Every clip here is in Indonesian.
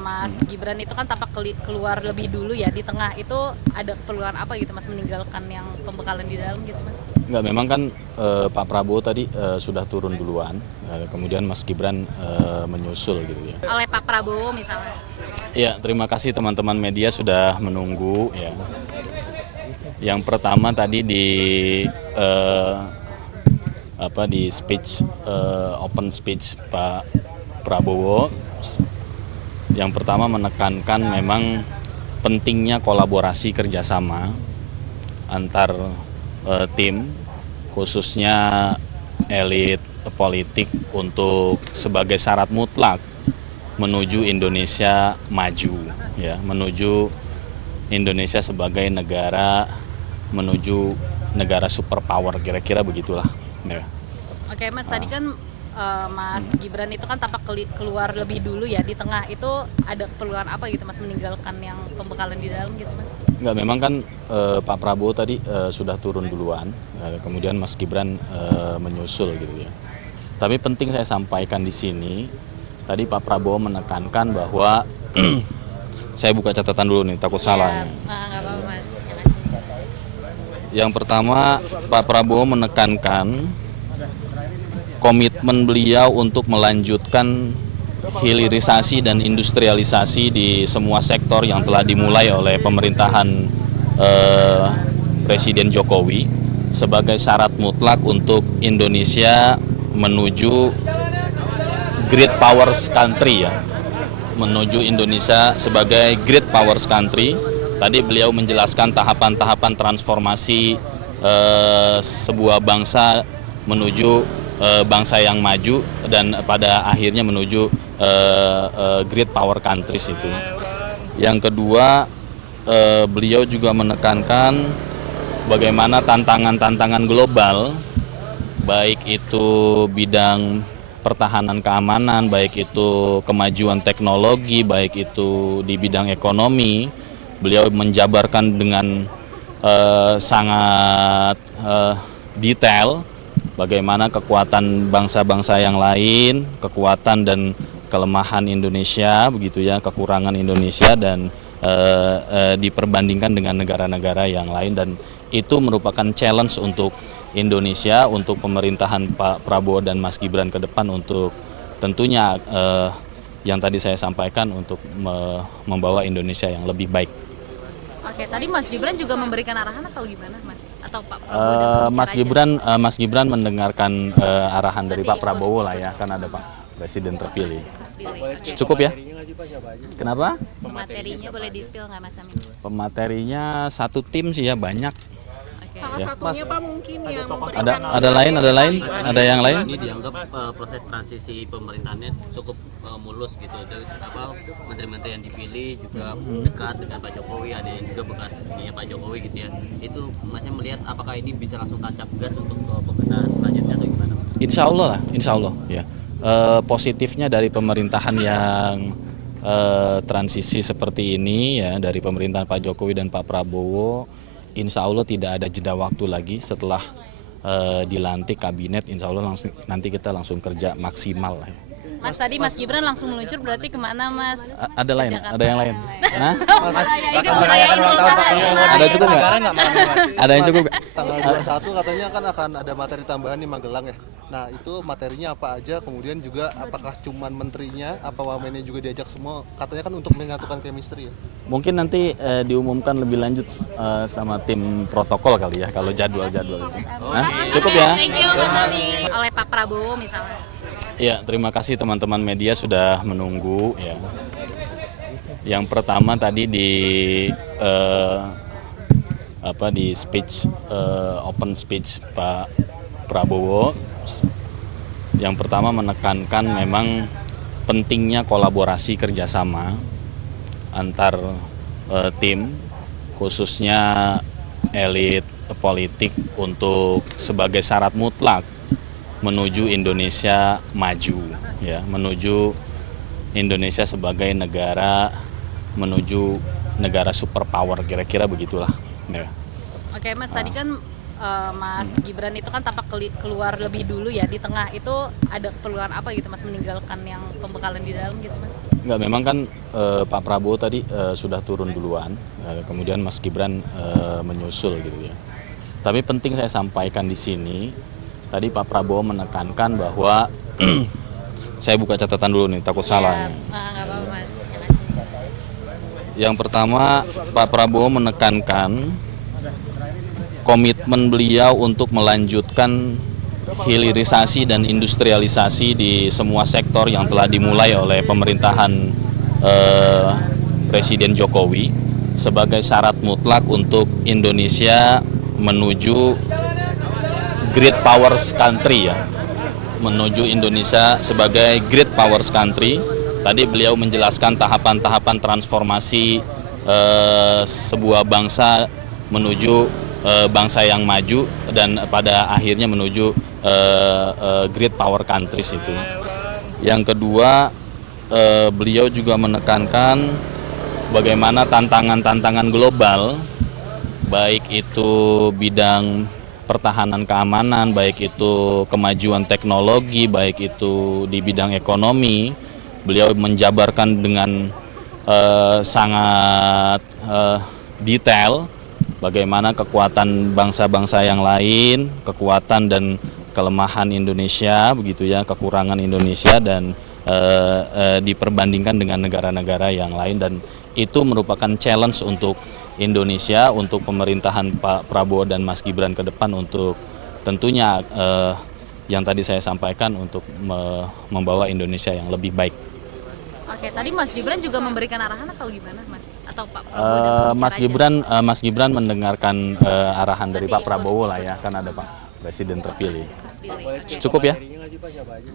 Mas Gibran itu kan tampak keluar lebih dulu ya di tengah, itu ada keperluan apa gitu Mas meninggalkan yang pembekalan di dalam gitu Mas? Enggak, memang kan Pak Prabowo tadi sudah turun duluan, kemudian Mas Gibran menyusul gitu ya. Oleh Pak Prabowo misalnya. Ya, terima kasih teman-teman media sudah menunggu ya. Yang pertama tadi di speech open speech Pak Prabowo, yang pertama menekankan memang pentingnya kolaborasi kerjasama antar tim, khususnya elit politik untuk sebagai syarat mutlak menuju Indonesia maju, ya, menuju Indonesia sebagai negara menuju negara superpower, kira-kira begitulah. Ya. Oke Mas, tadi kan Mas Gibran itu kan tampak keluar lebih dulu ya di tengah, itu ada keperluan apa gitu Mas meninggalkan yang pembekalan di dalam gitu Mas? Enggak, memang kan Pak Prabowo tadi sudah turun duluan, kemudian Mas Gibran menyusul gitu ya. Tapi penting saya sampaikan di sini, tadi Pak Prabowo menekankan bahwa saya buka catatan dulu nih, takut salah nih. Nggak apa-apa Mas, jangan cerita. Yang pertama, Pak Prabowo menekankan komitmen beliau untuk melanjutkan hilirisasi dan industrialisasi di semua sektor yang telah dimulai oleh pemerintahan Presiden Jokowi sebagai syarat mutlak untuk Indonesia menuju great powers country, ya, menuju Indonesia sebagai great powers country. Tadi beliau menjelaskan tahapan-tahapan transformasi sebuah bangsa menuju bangsa yang maju dan pada akhirnya menuju great power countries itu. Yang kedua, beliau juga menekankan bagaimana tantangan-tantangan global, baik itu bidang pertahanan keamanan, baik itu kemajuan teknologi, baik itu di bidang ekonomi. Beliau menjabarkan dengan sangat detail bagaimana kekuatan bangsa-bangsa yang lain, kekuatan dan kelemahan Indonesia, begitu ya, kekurangan Indonesia dan diperbandingkan dengan negara-negara yang lain, dan itu merupakan challenge untuk Indonesia, untuk pemerintahan Pak Prabowo dan Mas Gibran ke depan untuk tentunya yang tadi saya sampaikan untuk membawa Indonesia yang lebih baik. Oke, tadi Mas Gibran juga memberikan arahan atau gimana Mas? Atau Pak Prabowo Mas Gibran mendengarkan arahan dari Pak Prabowo lah ya, kan ada Pak Presiden terpilih. Cukup ya? Kenapa? Materinya boleh di-spill nggak Mas Amin? Pematerinya satu tim sih ya, banyak. Salah satunya Pak mungkin yang memberikan Ada yang lain? Ini dianggap proses transisi pemerintahannya cukup mulus gitu. Dan menteri-menteri yang dipilih juga dekat dengan Pak Jokowi, ada yang juga bekas Pak Jokowi gitu ya. Itu masih melihat apakah ini bisa langsung tancap gas untuk pemerintahan selanjutnya atau gimana? Insya Allah ya. Positifnya dari pemerintahan yang transisi seperti ini ya, dari pemerintahan Pak Jokowi dan Pak Prabowo, insya Allah tidak ada jeda waktu lagi setelah dilantik kabinet. Insya Allah nanti kita langsung kerja maksimal lah ya. Mas, tadi Mas Gibran langsung meluncur, berarti kemana Mas? Ada yang lain? Hah? Ada cukup nggak? Ada yang cukup? Tanggal 21 katanya kan akan ada materi tambahan di Magelang ya. Nah itu materinya apa aja, kemudian juga apakah cuman menterinya, apa wamennya juga diajak semua, katanya kan untuk menyatukan chemistry ya. Mungkin nanti diumumkan lebih lanjut sama tim protokol kali ya, kalau jadwal-jadwal itu. Cukup ya? Thank you Mas Amin. Oleh Pak Prabowo misalnya. Ya, terima kasih teman-teman media sudah menunggu ya. Yang pertama tadi di speech open speech Pak Prabowo, yang pertama menekankan memang pentingnya kolaborasi kerjasama antar tim, khususnya elit politik untuk sebagai syarat mutlak menuju Indonesia maju, ya, menuju Indonesia sebagai negara menuju negara superpower, kira-kira begitulah. Ya. Oke Mas, tadi kan Mas Gibran itu kan tampak keluar lebih dulu ya di tengah, itu ada keperluan apa gitu Mas meninggalkan yang pembekalan di dalam gitu Mas? Enggak, memang kan Pak Prabowo tadi sudah turun duluan, kemudian Mas Gibran menyusul gitu ya. Tapi penting saya sampaikan di sini, tadi Pak Prabowo menekankan bahwa saya buka catatan dulu nih, takut salah nih. Nggak apa-apa mas. Yang pertama, Pak Prabowo menekankan komitmen beliau untuk melanjutkan hilirisasi dan industrialisasi di semua sektor yang telah dimulai oleh pemerintahan Presiden Jokowi sebagai syarat mutlak untuk Indonesia menuju great powers country ya, menuju Indonesia sebagai great powers country. Tadi beliau menjelaskan tahapan-tahapan transformasi sebuah bangsa menuju bangsa yang maju dan pada akhirnya menuju great power countries itu. Yang kedua, beliau juga menekankan bagaimana tantangan-tantangan global, baik itu bidang pertahanan keamanan, baik itu kemajuan teknologi, baik itu di bidang ekonomi. Beliau menjabarkan dengan sangat detail bagaimana kekuatan bangsa-bangsa yang lain, kekuatan dan kelemahan Indonesia, begitu ya, kekurangan Indonesia dan diperbandingkan dengan negara-negara yang lain, dan itu merupakan challenge untuk Indonesia, untuk pemerintahan Pak Prabowo dan Mas Gibran ke depan untuk tentunya yang tadi saya sampaikan untuk membawa Indonesia yang lebih baik. Oke, tadi Mas Gibran juga memberikan arahan atau gimana mas? Atau Pak Prabowo Mas Gibran mendengarkan arahan dari Pak Prabowo lah ya, kan ada Pak Presiden terpilih. Cukup ya?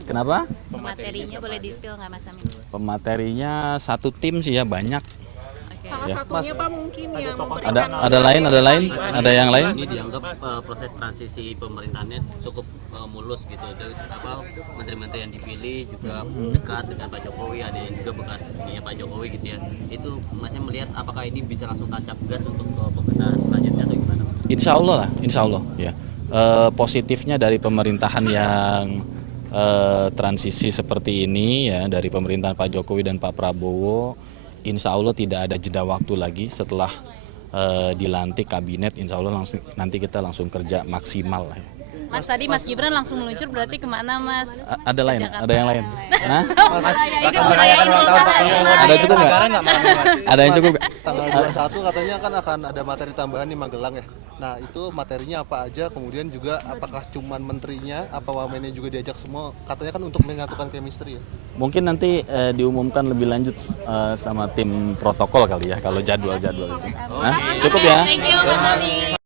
Kenapa? Materinya boleh di-spill nggak Mas Amin? Pematerinya satu tim sih ya, banyak. Salah Ya. satunya Pak mungkin yang memberikan Ada yang lain? Ini dianggap proses transisi pemerintahannya cukup mulus gitu. Menteri-menteri yang dipilih juga dekat dengan Pak Jokowi, ada yang juga bekas ininya Pak Jokowi gitu ya. Itu masih melihat apakah ini bisa langsung tancap gas untuk pemerintahan selanjutnya atau gimana? Insya Allah ya. Positifnya dari pemerintahan yang transisi seperti ini ya, dari pemerintahan Pak Jokowi dan Pak Prabowo, insya Allah tidak ada jeda waktu lagi setelah dilantik kabinet. Insya Allah nanti kita langsung kerja maksimal lah ya. Mas tadi Mas Gibran langsung meluncur berarti kemana Mas? Ada lain? Ada yang lain? Hah? Ini merayain Ada cukup nggak? Ada yang cukup nggak? Tanggal 21 katanya kan akan ada materi tambahan di Magelang ya. Nah itu materinya apa aja, kemudian juga apakah cuman menterinya, apa wamennya juga diajak semua, katanya kan untuk menyatukan chemistry ya. Mungkin nanti diumumkan lebih lanjut sama tim protokol kali ya, kalau jadwal-jadwal itu. Hah? Cukup ya? Thank you Mas Amin.